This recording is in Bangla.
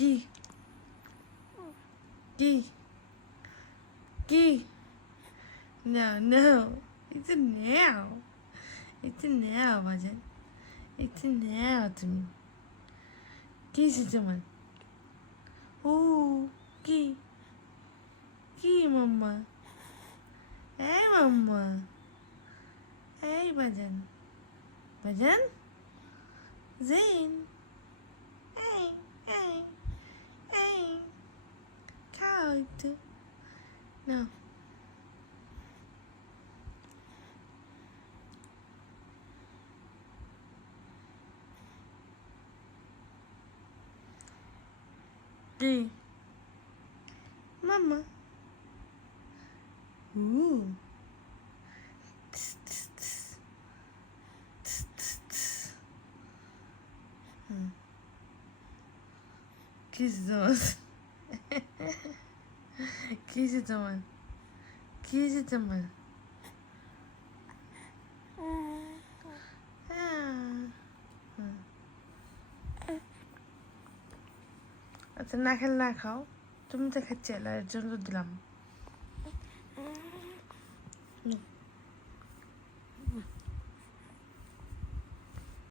কি কি কি no একটু নেও একটু নেও বাজান একটু নেও তুমি কি তোমার ও কি কি মাম্মা এই মাম্মা এই বাজান বাজান জিন এই এই এই খাও একটু না কি মাম্মা Tss, tss, tss. Tss, tss, tss. কিসে তোমার কিসে তোমার কিসে তোমার আচ্ছা না খেলে না খাও তুমি তো খাচ্ছিলে এর জন্য দিলাম